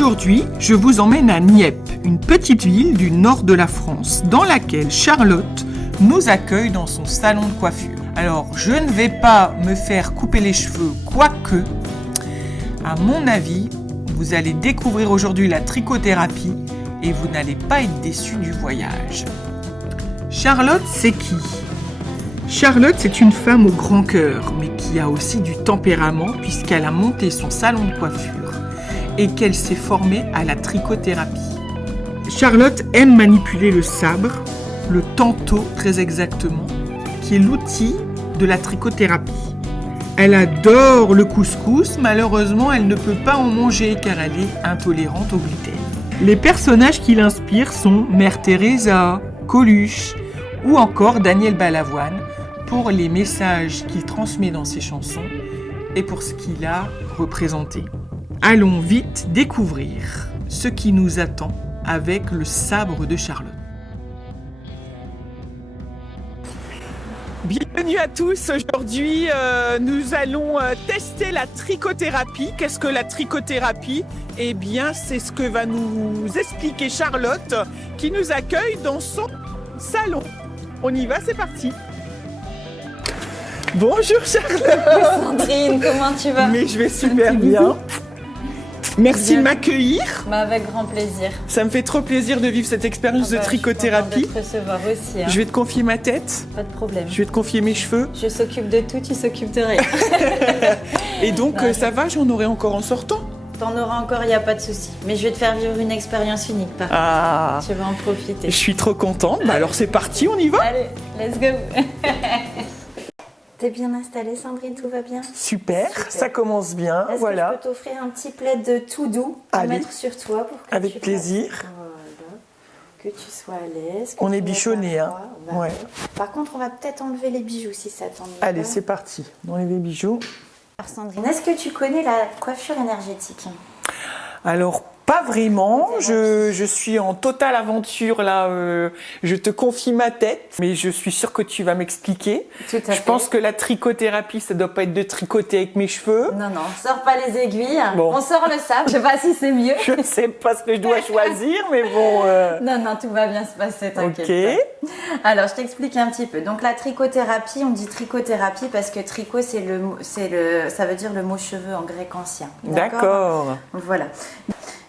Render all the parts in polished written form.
Aujourd'hui, je vous emmène à Nieppe, une petite ville du nord de la France, dans laquelle Charlotte nous accueille dans son salon de coiffure. Alors, je ne vais pas me faire couper les cheveux, quoique, à mon avis, vous allez découvrir aujourd'hui la trichothérapie et vous n'allez pas être déçus du voyage. Charlotte, c'est qui ? Charlotte, c'est une femme au grand cœur, mais qui a aussi du tempérament puisqu'elle a monté son salon de coiffure et qu'elle s'est formée à la trichothérapie. Charlotte aime manipuler le sabre, le tanto très exactement, qui est l'outil de la trichothérapie. Elle adore le couscous, malheureusement elle ne peut pas en manger car elle est intolérante au gluten. Les personnages qui l'inspirent sont Mère Teresa, Coluche ou encore Daniel Balavoine pour les messages qu'il transmet dans ses chansons et pour ce qu'il a représenté. Allons vite découvrir ce qui nous attend avec le sabre de Charlotte. Bienvenue à tous, aujourd'hui nous allons tester la trichothérapie. Qu'est-ce que la trichothérapie ? Eh bien c'est ce que va nous expliquer Charlotte qui nous accueille dans son salon. On y va, c'est parti. Bonjour Charlotte. Sandrine, comment tu vas ? Mais je vais super bien. Merci de m'accueillir. Avec grand plaisir. Ça me fait trop plaisir de vivre cette expérience de trichothérapie. Je suis contente de te recevoir aussi. Je vais te confier ma tête. Pas de problème. Je vais te confier mes cheveux. Je s'occupe de tout, tu s'occupes de rien. Et donc ça va, j'en aurai encore en sortant. T'en auras encore, il n'y a pas de souci. Mais je vais te faire vivre une expérience unique par contre. Ah. Tu vas en profiter. Je suis trop contente. Bah alors c'est parti, on y va. Allez, let's go. T'es bien installée Sandrine, tout va bien ? Super, ça commence bien, Est-ce voilà. que je peux t'offrir un petit plaid tout doux à mettre sur toi pour que avec plaisir. Voilà. Que tu sois à l'aise. On est bichonnés, hein. Ouais. Par contre, on va peut-être enlever les bijoux si ça t'ennuie. Allez, c'est parti. Dans les bijoux. Alors Sandrine, est-ce que tu connais la coiffure énergétique ? Alors, pas vraiment. Je suis en totale aventure là. Je te confie ma tête, mais je suis sûre que tu vas m'expliquer. Tout à fait. Je pense que la trichothérapie, ça doit pas être de tricoter avec mes cheveux. Non, on sort pas les aiguilles. Bon. On sort le sabre. Je sais pas si c'est mieux. Je ne sais pas ce que je dois choisir, mais bon. Non, tout va bien se passer, t'inquiète Ok. pas. Alors, je t'explique un petit peu. Donc, la trichothérapie, on dit trichothérapie parce que tricot, ça veut dire le mot cheveux en grec ancien. D'accord. Voilà.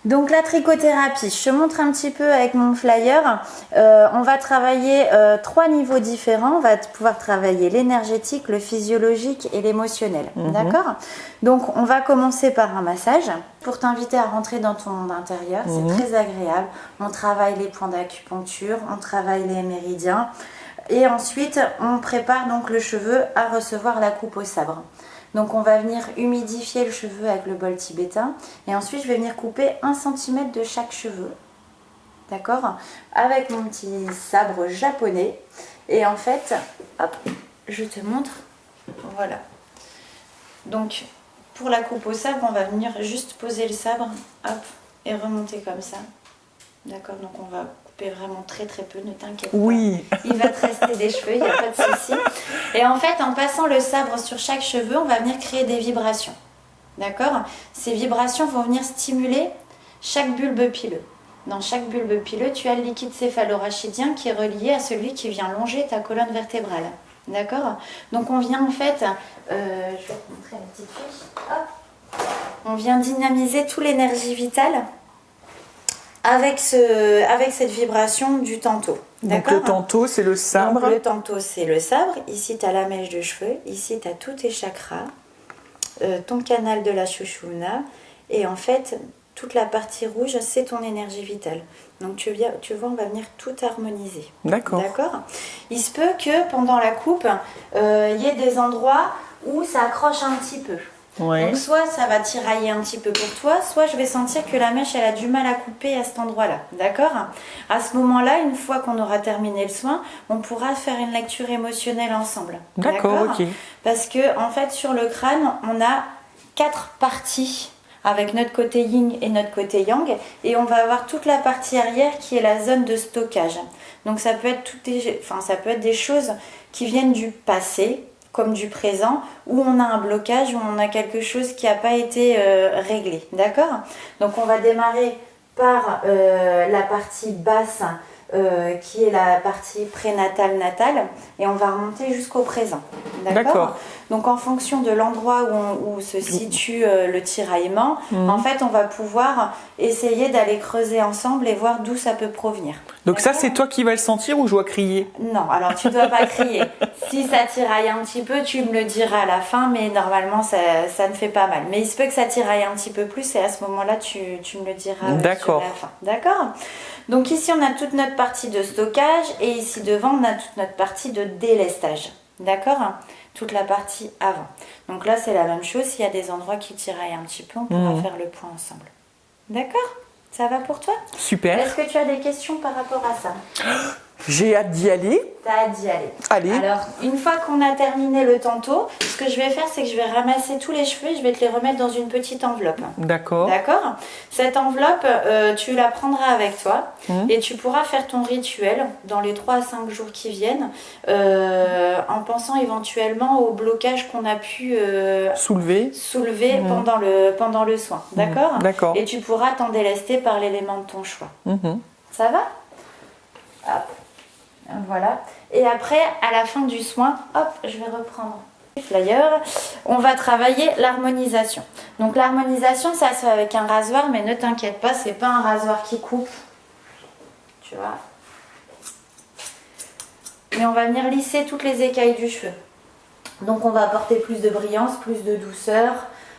Donc la trichothérapie, je te montre un petit peu avec mon flyer. On va travailler 3 niveaux différents. On va pouvoir travailler l'énergétique, le physiologique et l'émotionnel. D'accord ? Donc on va commencer par un massage pour t'inviter à rentrer dans ton intérieur. C'est très agréable. On travaille les points d'acupuncture, on travaille les méridiens. Et ensuite, on prépare donc le cheveu à recevoir la coupe au sabre. Donc on va venir humidifier le cheveu avec le bol tibétain et ensuite je vais venir couper 1 cm de chaque cheveu, d'accord, avec mon petit sabre japonais. Et en fait, hop, je te montre, voilà. Donc pour la coupe au sabre, on va venir juste poser le sabre, hop, et remonter comme ça, d'accord. Donc on va vraiment très peu, ne t'inquiète pas. Oui. Il va te rester des cheveux, il n'y a pas de souci. Et en fait, en passant le sabre sur chaque cheveu, on va venir créer des vibrations. D'accord ? Ces vibrations vont venir stimuler chaque bulbe pileux. Dans chaque bulbe pileux, tu as le liquide céphalorachidien qui est relié à celui qui vient longer ta colonne vertébrale. D'accord ? Donc on vient en fait, je vais te montrer la petite fiche. Hop. On vient dynamiser toute l'énergie vitale avec cette vibration du tanto. Donc le tanto, c'est le sabre. Donc, le tanto, c'est le sabre. Ici, tu as la mèche de cheveux. Ici, tu as tous tes chakras, ton canal de la Sushumna. Et en fait, toute la partie rouge, c'est ton énergie vitale. Donc tu vois, on va venir tout harmoniser. D'accord. D'accord ? Il se peut que pendant la coupe, y ait des endroits où ça accroche un petit peu. Ouais. Donc soit ça va tirailler un petit peu pour toi, soit je vais sentir que la mèche elle a du mal à couper à cet endroit-là, d'accord ? À ce moment-là, une fois qu'on aura terminé le soin, on pourra faire une lecture émotionnelle ensemble. D'accord, ok. Parce que en fait sur le crâne, on a 4 parties avec notre côté yin et notre côté yang, et on va avoir toute la partie arrière qui est la zone de stockage. Donc ça peut être des choses qui viennent du passé, comme du présent, où on a un blocage, où on a quelque chose qui n'a pas été réglé. D'accord? Donc on va démarrer par la partie basse, qui est la partie prénatale-natale, et on va remonter jusqu'au présent. D'accord. Donc en fonction de l'endroit où se situe le tiraillement, en fait on va pouvoir essayer d'aller creuser ensemble et voir d'où ça peut provenir. Donc ça c'est toi qui vas le sentir ou je dois crier? Non, alors tu ne dois pas crier. Si ça tiraille un petit peu, tu me le diras à la fin, mais normalement ça ne fait pas mal. Mais il se peut que ça tiraille un petit peu plus et à ce moment-là tu me le diras sur la fin. D'accord. Donc ici on a toute notre partie de stockage et ici devant on a toute notre partie de délestage. D'accord? Toute la partie avant. Donc là c'est la même chose, s'il y a des endroits qui tiraillent un petit peu, on pourra faire le point ensemble. D'accord? Ça va pour toi? Super. Est-ce que tu as des questions par rapport à ça? J'ai hâte d'y aller. T'as hâte d'y aller. Allez. Alors, une fois qu'on a terminé le tantôt, ce que je vais faire, c'est que je vais ramasser tous les cheveux et je vais te les remettre dans une petite enveloppe. D'accord. D'accord. Cette enveloppe, tu la prendras avec toi et tu pourras faire ton rituel dans les 3 à 5 jours qui viennent en pensant éventuellement au blocage qu'on a pu soulever pendant le soin. D'accord. D'accord. Et tu pourras t'en délester par l'élément de ton choix. Ça va? Hop. Voilà. Et après, à la fin du soin, hop, je vais reprendre le flyer. On va travailler l'harmonisation. Donc l'harmonisation, ça se fait avec un rasoir, mais ne t'inquiète pas, c'est pas un rasoir qui coupe. Tu vois. Mais on va venir lisser toutes les écailles du cheveu. Donc on va apporter plus de brillance, plus de douceur.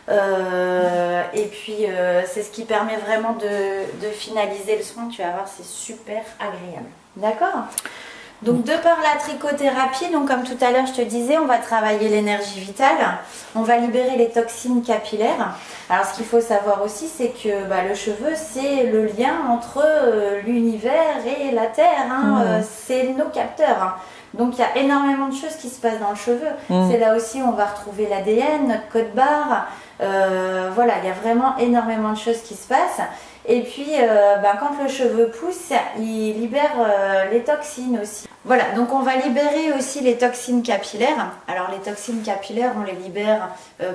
Et puis c'est ce qui permet vraiment de finaliser le soin. Tu vas voir, c'est super agréable. D'accord? Donc de par la trichothérapie, donc comme tout à l'heure je te disais, on va travailler l'énergie vitale, on va libérer les toxines capillaires. Alors ce qu'il faut savoir aussi, c'est que le cheveu, c'est le lien entre l'univers et la Terre, c'est nos capteurs. Donc il y a énormément de choses qui se passent dans le cheveu. C'est là aussi où on va retrouver l'ADN, notre code barre. Voilà, il y a vraiment énormément de choses qui se passent. Et puis, quand le cheveu pousse, il libère les toxines aussi. Voilà, donc on va libérer aussi les toxines capillaires. Alors les toxines capillaires, on les libère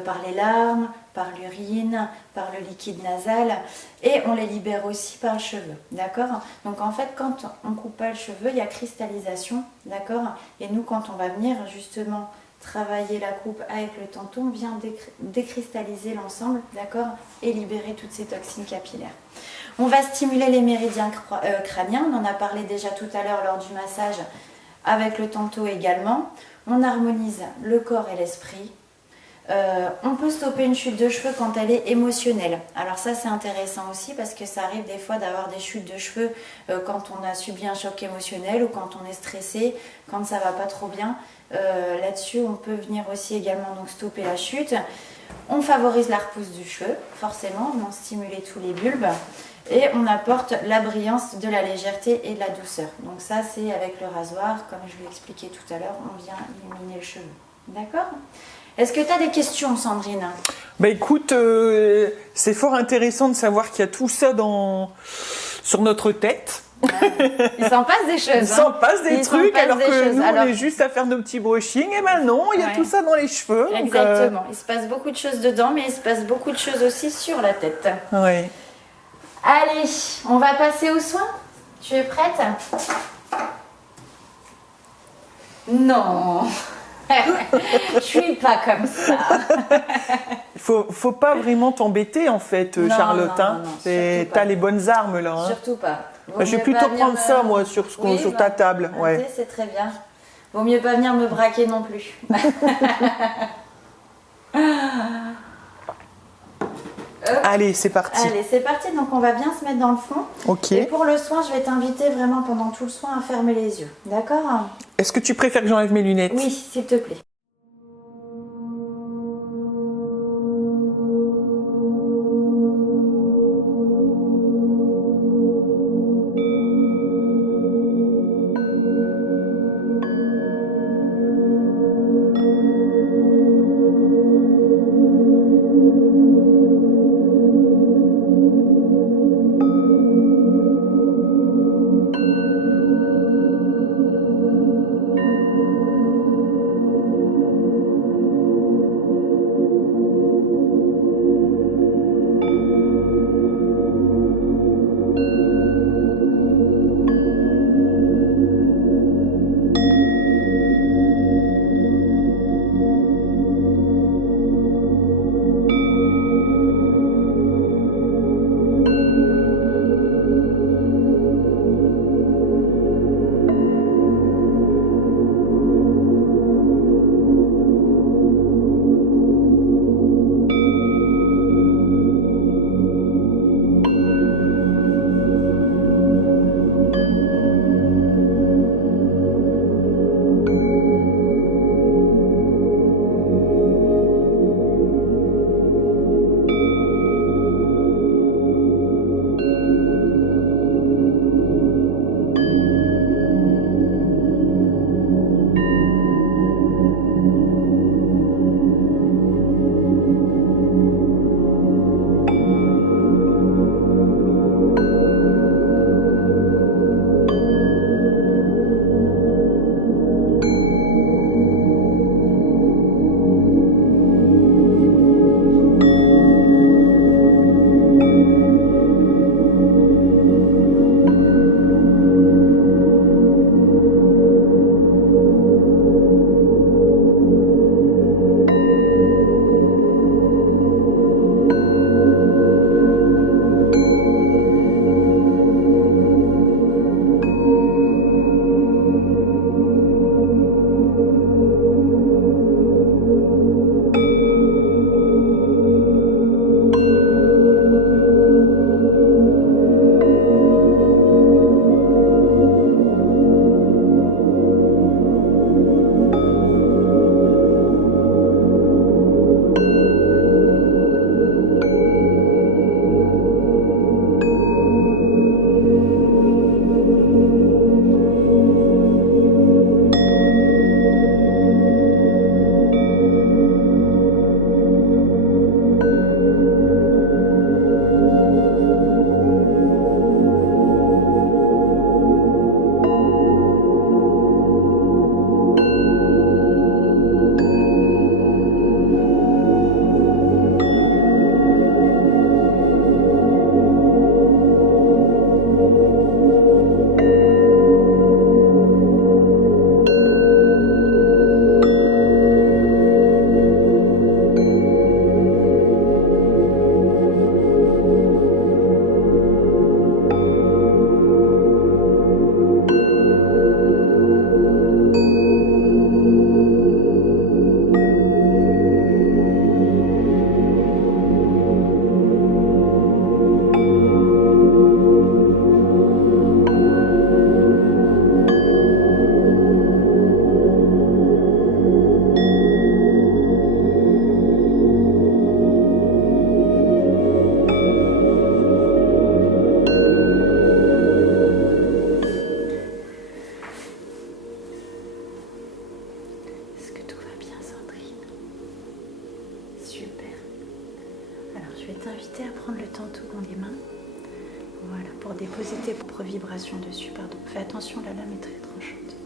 par les larmes, par l'urine, par le liquide nasal et on les libère aussi par le cheveu, d'accord? Donc en fait, quand on coupe pas le cheveu, il y a cristallisation, d'accord? Et nous, quand on va venir justement travailler la coupe avec le tantôt, on vient décristalliser l'ensemble, d'accord? Et libérer toutes ces toxines capillaires. On va stimuler les méridiens crâniens, on en a parlé déjà tout à l'heure lors du massage, avec le tantôt également. On harmonise le corps et l'esprit. On peut stopper une chute de cheveux quand elle est émotionnelle. Alors ça c'est intéressant aussi parce que ça arrive des fois d'avoir des chutes de cheveux quand on a subi un choc émotionnel ou quand on est stressé, quand ça va pas trop bien. Là-dessus on peut venir aussi également donc stopper la chute. On favorise la repousse du cheveu, forcément, on va stimuler tous les bulbes. Et on apporte la brillance, de la légèreté et de la douceur. Donc ça c'est avec le rasoir, comme je l'ai expliqué tout à l'heure, on vient illuminer le cheveu. D'accord? Est-ce que tu as des questions, Sandrine? Écoute, c'est fort intéressant de savoir qu'il y a tout ça sur notre tête. Il s'en passe des choses. Il s'en passe des trucs alors que nous on est juste à faire nos petits brushings. Et non, il y a tout ça dans les cheveux. Exactement. Il se passe beaucoup de choses dedans, mais il se passe beaucoup de choses aussi sur la tête. Oui. Allez, on va passer aux soins. Tu es prête? Non. Je suis pas comme ça. Faut pas vraiment t'embêter en fait, non, Charlotte. Non, t'as les bonnes armes là. Surtout pas. Je vais plutôt prendre ça moi sur ta table. Ouais. C'est très bien. Vaut mieux pas venir me braquer non plus. Allez, c'est parti. Allez, c'est parti. Donc, on va bien se mettre dans le fond. Ok. Et pour le soin, je vais t'inviter vraiment pendant tout le soin à fermer les yeux. D'accord? Est-ce que tu préfères que j'enlève mes lunettes? Oui, s'il te plaît. t'inviter à prendre le tantou dans les mains. Voilà, pour déposer tes propres vibrations dessus. Pardon. Fais attention, la lame est très tranchante.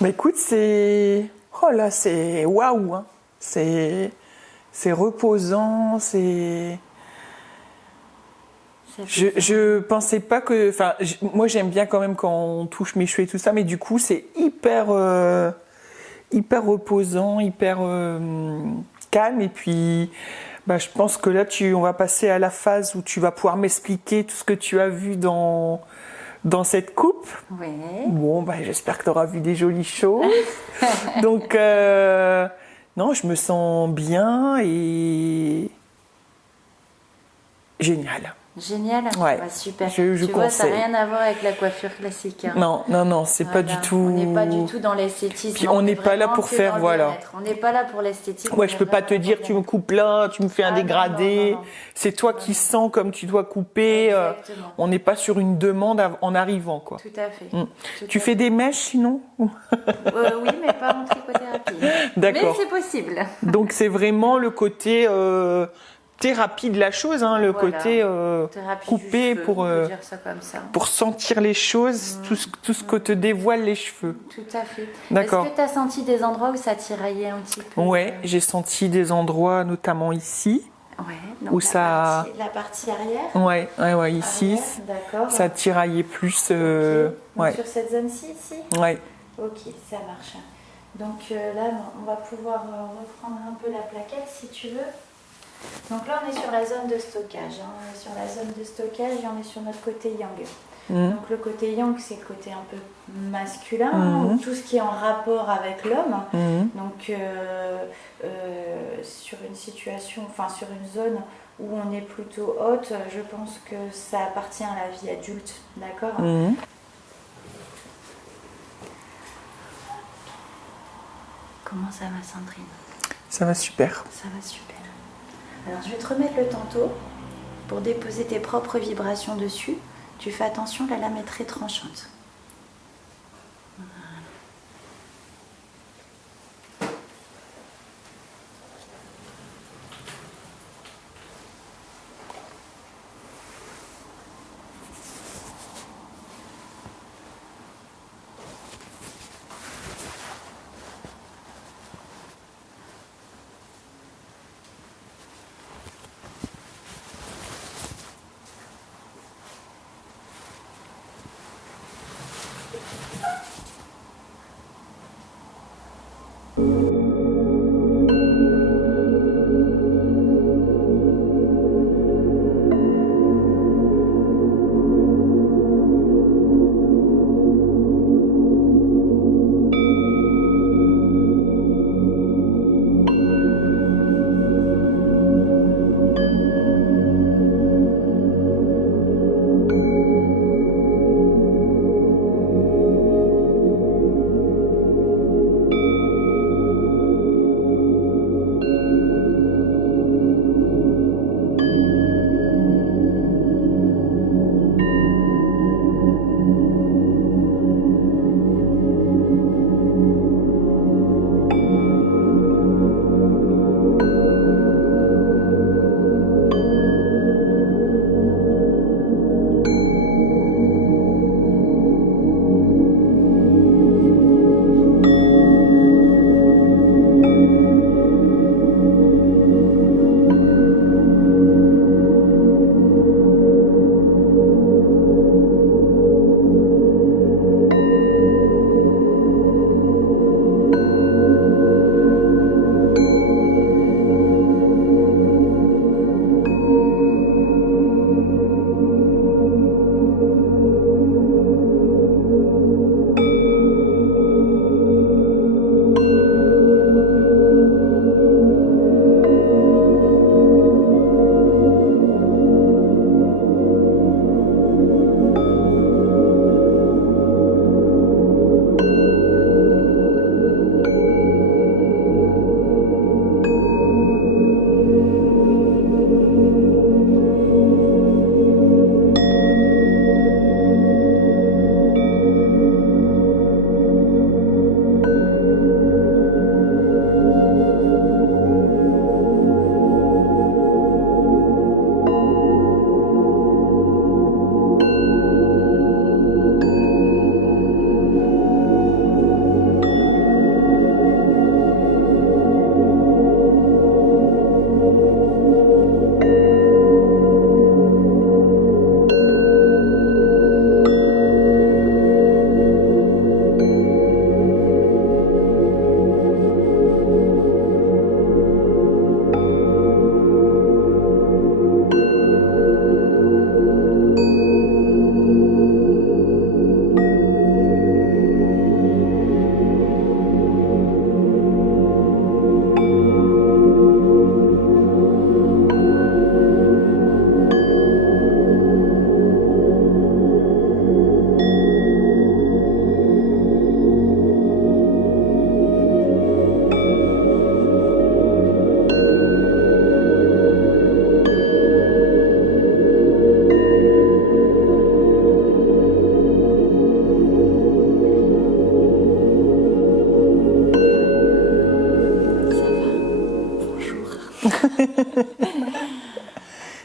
Mais écoute, c'est... Oh là, c'est waouh, hein. C'est reposant, c'est... Je pensais pas que... Enfin, moi, j'aime bien quand même quand on touche mes cheveux et tout ça, mais du coup, c'est hyper reposant, hyper calme. Et puis, bah, je pense que là, on va passer à la phase où tu vas pouvoir m'expliquer tout ce que tu as vu dans cette coupe. Oui. Bon, bah, j'espère que tu auras vu des jolies choses. Donc, non, je me sens bien et génial. Génial, ouais. Bah, super. Je tu vois, ça conseille. n'a rien à voir avec la coiffure classique. Hein. Non, c'est pas du tout. On n'est pas du tout dans l'esthétisme. Puis on n'est pas là pour faire, voilà. On n'est pas là pour l'esthétique. Ouais, je peux pas te dire, tu me coupes là, tu me fais un dégradé. Non. C'est toi qui sens comme tu dois couper. Exactement. On n'est pas sur une demande en arrivant, quoi. Tout à fait. Tu fais des mèches sinon? Oui, mais pas en trichothérapie. D'accord. Mais c'est possible. Donc c'est vraiment le côté thérapie de la chose, hein, le côté coupé cheveu, pour on peut dire ça comme ça. pour sentir les choses, tout ce que te dévoilent les cheveux. Tout à fait. D'accord. Est-ce que tu as senti des endroits où ça tiraillait un petit peu? Ouais, j'ai senti des endroits, notamment ici. Ouais, donc où la partie arrière. Ouais, ici. D'accord. Ça tiraillait plus. Donc sur cette zone-ci, ici. Ouais. Ok, ça marche. Donc là, on va pouvoir reprendre un peu la plaquette si tu veux. Donc là, on est sur la zone de stockage. Hein. On est sur la zone de stockage et on est sur notre côté yang. Donc le côté yang, c'est le côté un peu masculin, hein, tout ce qui est en rapport avec l'homme. Donc sur une situation, enfin sur une zone où on est plutôt haute, je pense que ça appartient à la vie adulte, d'accord? Comment ça va, Sandrine? Ça va super. Ça va super. Alors je vais te remettre le tantôt pour déposer tes propres vibrations dessus. Tu fais attention, la lame est très tranchante.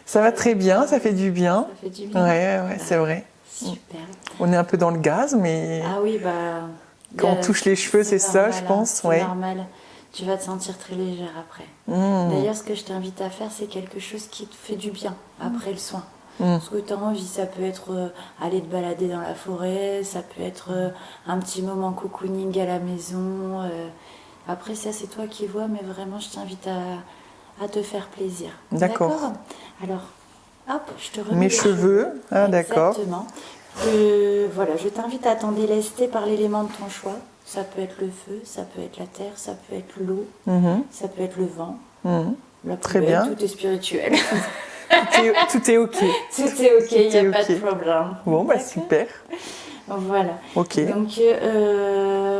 Ça va très bien, ça fait du bien. Ça fait du bien. Ouais, c'est vrai. Super. On est un peu dans le gaz, mais Ah oui, quand on touche les cheveux, c'est ça, je pense. C'est normal. Tu vas te sentir très légère après. D'ailleurs, ce que je t'invite à faire, c'est quelque chose qui te fait du bien après le soin. Ce que tu as envie, ça peut être aller te balader dans la forêt, ça peut être un petit moment cocooning à la maison. Après, ça, c'est toi qui vois, mais vraiment, je t'invite à te faire plaisir. D'accord. Alors, hop, je te remets mes les cheveux. Ah, d'accord. Exactement. Voilà, je t'invite à t'en délester par l'élément de ton choix. Ça peut être le feu, ça peut être la terre, ça peut être l'eau, ça peut être le vent. La Très poubelle, bien. Tout est spirituel. Tout est OK. Tout est OK, il n'y a pas de problème. Bon, D'accord. super. Voilà. OK. Donc,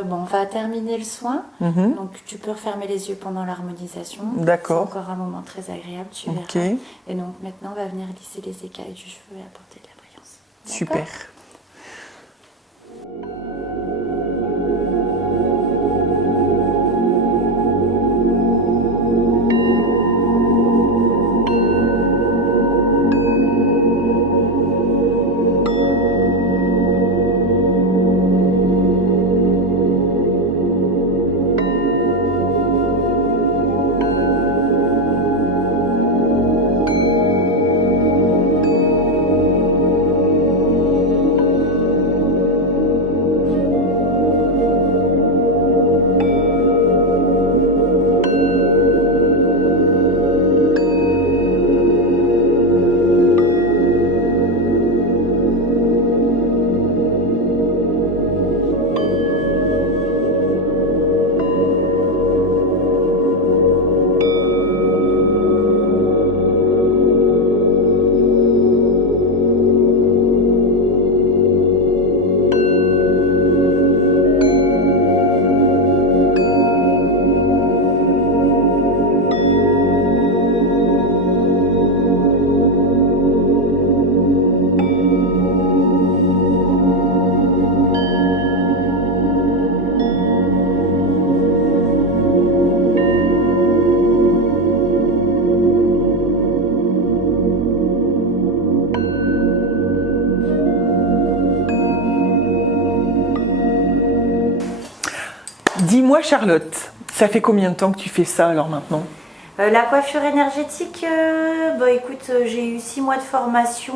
on va terminer le soin. Donc, tu peux refermer les yeux pendant l'harmonisation. D'accord. C'est encore un moment très agréable, tu verras. OK. Et donc, maintenant, on va venir lisser les écailles du cheveu et apporter de la brillance. Super. D'accord. Dis-moi, Charlotte, ça fait combien de temps que tu fais ça alors maintenant? La coiffure énergétique, écoute, j'ai eu 6 mois de formation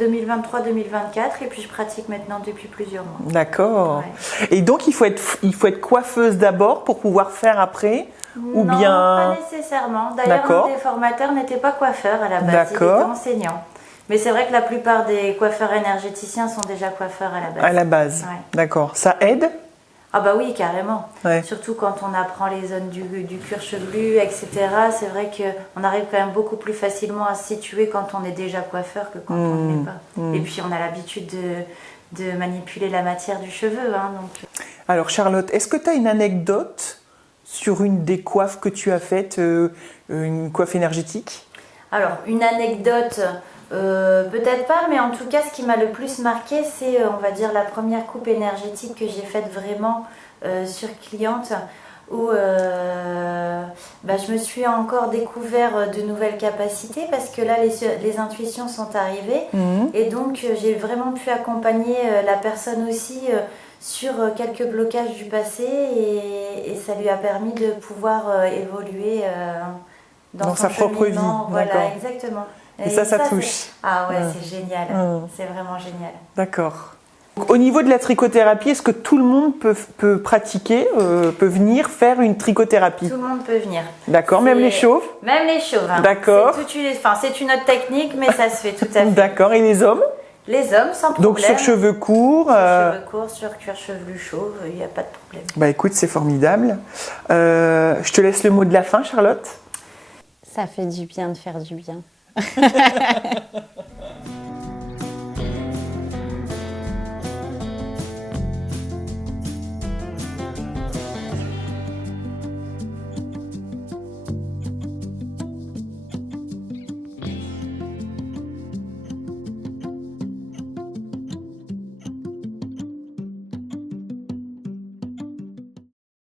2023-2024 et puis je pratique maintenant depuis plusieurs mois. D'accord. Ouais. Et donc il faut être coiffeuse d'abord pour pouvoir faire après ou Non, bien pas nécessairement. D'ailleurs, D'accord. un des formateurs n'était pas coiffeur à la base, il était D'accord. enseignant. Mais c'est vrai que la plupart des coiffeurs énergéticiens sont déjà coiffeurs à la base. à la base. Ouais. D'accord. Ça aide? Ah bah oui, carrément. Ouais. Surtout quand on apprend les zones du cuir chevelu, etc. C'est vrai qu'on arrive quand même beaucoup plus facilement à se situer quand on est déjà coiffeur que quand on ne l'est pas. Et puis on a l'habitude de manipuler la matière du cheveu. Donc. Alors Charlotte, est-ce que tu as une anecdote sur une des coiffes que tu as faites, une coiffe énergétique? Alors, une anecdote, peut-être pas, mais en tout cas, ce qui m'a le plus marqué, c'est, on va dire, la première coupe énergétique que j'ai faite vraiment sur cliente, où je me suis encore découvert de nouvelles capacités, parce que là, les intuitions sont arrivées, et donc j'ai vraiment pu accompagner la personne aussi sur quelques blocages du passé, et ça lui a permis de pouvoir évoluer dans son sa propre vie. Voilà, D'accord. exactement. Et ça touche. Ah ouais, c'est génial. C'est vraiment génial. D'accord. Au niveau de la trichothérapie, est-ce que tout le monde peut pratiquer, peut venir faire une trichothérapie? Tout le monde peut venir. D'accord, même les chauves? Même les chauves. D'accord. C'est une autre technique, mais ça se fait tout à fait. D'accord, et les hommes? Les hommes, sans problème. Donc sur cheveux courts Sur cheveux courts, sur cuir chevelu chauve, il n'y a pas de problème. Bah écoute, c'est formidable. Je te laisse le mot de la fin, Charlotte. Ça fait du bien de faire du bien.